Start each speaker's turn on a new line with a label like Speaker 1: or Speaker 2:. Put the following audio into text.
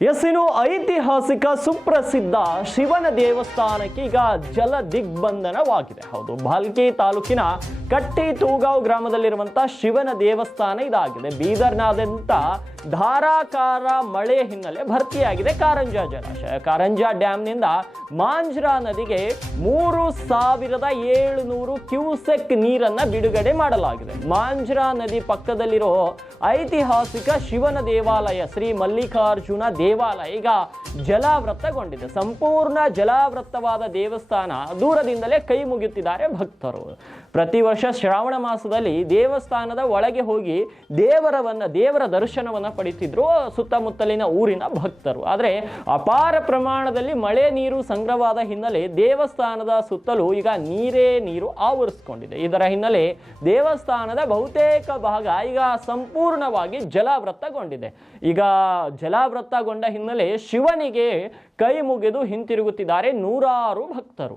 Speaker 1: S ಇನ್ನು ಐತಿಹಾಸಿಕ ಸುಪ್ರಸಿದ್ಧ ಶಿವನ ದೇವಸ್ಥಾನಕ್ಕೆ ಈಗ ಜಲ ದಿಗ್ಬಂಧನವಾಗಿದೆ ಹೌದು ಭಾಲ್ಕಿ ತಾಲೂಕಿನ ಕಟ್ಟಿ ತೂಗಾವ್ ಗ್ರಾಮದಲ್ಲಿರುವಂತಹ ಶಿವನ ದೇವಸ್ಥಾನ ಇದಾಗಿದೆ. ಬೀದರ್ನಾದ್ಯಂತ ಧಾರಾಕಾರ ಮಳೆ ಹಿನ್ನೆಲೆ ಭರ್ತಿಯಾಗಿದೆ ಕಾರಂಜಾ ಜಲಾಶಯ. ಕಾರಂಜಾ ಡ್ಯಾಮ್ನಿಂದ ಮಾಂಜ್ರಾ ನದಿಗೆ ಮೂರು ಸಾವಿರದ ಏಳುನೂರು ಕ್ಯೂಸೆಕ್ ನೀರನ್ನ ಬಿಡುಗಡೆ ಮಾಡಲಾಗಿದೆ. ಮಾಂಜ್ರಾ ನದಿ ಪಕ್ಕದಲ್ಲಿರೋ ಐತಿಹಾಸಿಕ ಶಿವನ ದೇವಾಲಯ ಶ್ರೀ ಮಲ್ಲಿಕಾರ್ಜುನ ದೇವಾಲಯ ಈಗ ಜಲಾವೃತಗೊಂಡಿದೆ. ಸಂಪೂರ್ಣ ಜಲಾವೃತವಾದ ದೇವಸ್ಥಾನ ದೂರದಿಂದಲೇ ಕೈ ಮುಗಿಯುತ್ತಿದ್ದಾರೆ ಭಕ್ತರು. ಪ್ರತಿ ವರ್ಷ ಶ್ರಾವಣ ಮಾಸದಲ್ಲಿ ದೇವಸ್ಥಾನದ ಒಳಗೆ ಹೋಗಿ ದೇವರವನ್ನು, ದೇವರ ದರ್ಶನವನ್ನ ಪಡಿತಿದ್ರು ಸುತ್ತಮುತ್ತಲಿನ ಊರಿನ ಭಕ್ತರು. ಆದರೆ ಅಪಾರ ಪ್ರಮಾಣದಲ್ಲಿ ಮಳೆ ನೀರು ಸಂಗ್ರಹವಾದ ಹಿನ್ನೆಲೆ ದೇವಸ್ಥಾನದ ಸುತ್ತಲೂ ಈಗ ನೀರೇ ನೀರು ಆವರಿಸಿಕೊಂಡಿದೆ. ಇದರ ಹಿನ್ನೆಲೆ ದೇವಸ್ಥಾನದ ಬಹುತೇಕ ಭಾಗ ಈಗ ಸಂಪೂರ್ಣವಾಗಿ ಜಲಾವೃತಗೊಂಡಿದೆ. ಈಗ ಜಲಾವೃತಗೊಂಡ ಹಿನ್ನೆಲೆ ಶಿವನಿಗೆ ಕೈ ಮುಗಿದು ಹಿಂತಿರುಗುತ್ತಿದ್ದಾರೆ ನೂರಾರು ಭಕ್ತರು.